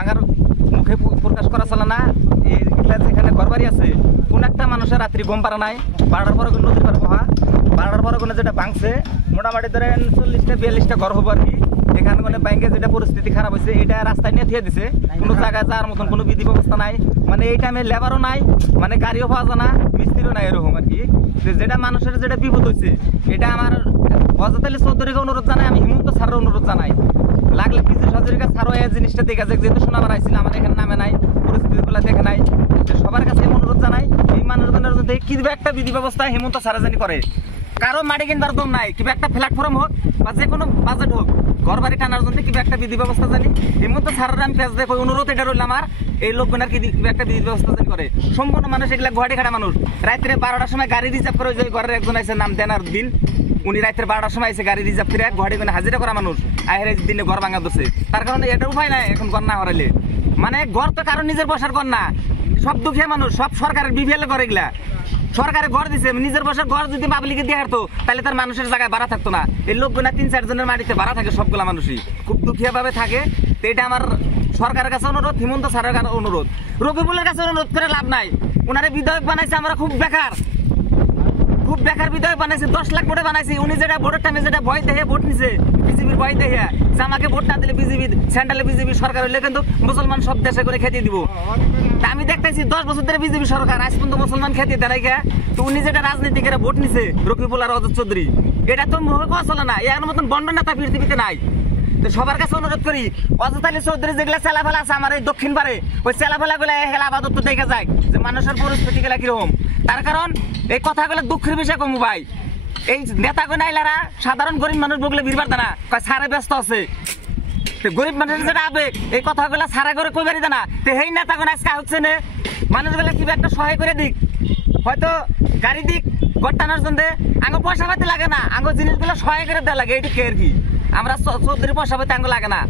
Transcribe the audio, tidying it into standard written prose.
Agar মুখে প্রকাশ করা চলে না। এগুলা যেখানে ঘরবাড়ি আছে কোন একটা মানুষের রাত্রি ঘুম পারে নাই। 12টার পরে নদীর পারে বহা, 12টার পরে কোনো যেটা ভাঙছে মোটামুটি ধরেন 40টা 42টা ঘর হবো আর কি। এখানে মানে ব্যাংকে যেটা পরিস্থিতি খারাপ হয়েছে এটা রাস্তায় নিয়ে থিয়ে দিছে, কোনো জায়গায় যাওয়ার মতন কোনো বিধি ব্যবস্থা নাই। মানে এই টাইমে লেবারও নাই, মানে গাড়িও পাওয়া যায় না, মিস্ত্রিও নাই, এরকম আর কি। যেটা মানুষের যেটা বিপদ হয়েছে এটা আমার হযরত আলী চৌধুরীকে অনুরোধ জানাই, আমি হিমন্ত স্যারের অনুরোধ জানাই, লাগলে পিজি সজরিকা স্যারও এই জিনিসটা দেখা যাক, যেহেতু শোনাবার আইছিল আমার এখানে নামে নাই, পরিস্থিতিগুলো দেখে নাই। সবার কাছে অনুরোধ জানাই এই মানুষজনের মধ্যে কিভাবে একটা বিধি ব্যবস্থা হিমন্ত স্যার জানি করে। কারো মাটি কিনবার দম নাই, কিংবা একটা প্ল্যাটফর্ম হোক বা যে কোনো বাজেট হোক ঘর বাড়ি টানার জন্য কিংবা একটা বিধি ব্যবস্থা জানি হিমন্ত স্যারের আমি পেজ দেখো অনুরোধ এটা রইল আমার, এই লোকগুলার কি একটা বিধি ব্যবস্থা জানি করে। সম্পূর্ণ মানুষ এগুলা গুয়াহাটি খাটা মানুষ, রাত্রে 12টার সময় গাড়ি রিজার্ভ করে ওই ঘরের একজন আছে নাম দেনার দিন, উনি রাত্রে 12টার সময় এসে গাড়ি রিজার্ভ করে গুয়াহাটি মানে হাজিরা করা মানুষ আহের দিনে ঘর ভাঙা দোষে। তার কারণে এটা উপায় নাই এখন ঘর না হারাইলে, মানে ঘর তো কারণ নিজের বসার ঘর না, সব দুঃখী মানুষ, সব সরকারের বিপিএল করে এগুলা। সরকারে ঘর দিছে, নিজের বসার ঘর যদি পাবলিকে দিয়ে হারতো তাহলে তার মানুষের জায়গায় ভাড়া থাকতো না। এই লোকগুলা 3-4 জনের মাটিতে ভাড়া থাকে, সবগুলা মানুষই খুব দুঃখী ভাবে থাকে। তো এটা আমার সরকারের কাছে অনুরোধ, হিমন্ত স্যারের কাছে অনুরোধ, রফিকুলের কাছে অনুরোধ করে লাভ নাই। ওনারে বিধায়ক বানাইছে, আমরা খুব বেকার বিধায়ক বানাইছে, 10 লাখ ভোটে বানাইছি। উনি যেটা ভোটের টাইমে যেটা ভয় দেখে ভোট নিছে, বিজেপির ভয় দেখে যে আমাকে ভোট না দিলে বিজেপি সেন্ট্রালে বিজেপি সরকার হইলে কিন্তু মুসলমান সব দেশে করে খেতে দিব। তা আমি দেখতেছি 10 বছর ধরে বিজেপি সরকার, আজ পর্যন্ত মুসলমান খেতে দেয় না। তো উনি যেটা রাজনীতিকের ভোট নিছে রফিকুল আর হযরত চৌধুরী, এটা তো মুখে কথা চলে না। এর মতন বন্ড নেতা পৃথিবীতে নাই। তো সবার কাছে অনুরোধ করি, হযরত আলী চৌধুরী যেগুলা চেলাফেলা আছে আমার এই দক্ষিণ পারে, ওই চেলাফেলা গুলা আবাদত তো দেখা যায় যে মানুষের পরিস্থিতি গুলা কিরকম। তার কারণ এই কথাগুলো দুঃখের বিষয় কমু ভাই, এই নেতাগুলো আইলারা সাধারণ গরিব মানুষ বগলে বিরবার দেনা কয় সারে ব্যস্ত আছে। গরিব মানুষের যেটা আবেগ এই কথাগুলো সারা করে কই বাড়ি দেনা। তো এই নেতাগুলো আজকে হচ্ছে না, মানুষগুলো কি একটা সহায় করে দিক, হয়তো গাড়ি দিক ঘর টানার জন্য, আঙ্গ পয়সা পাতি লাগে না, আঙ্গ জিনিসগুলো সহায় করে দেওয়া লাগে। এটি কে আর কি, আমরা চৌধুরী পয়সা পাতি আঙ্গ লাগে না।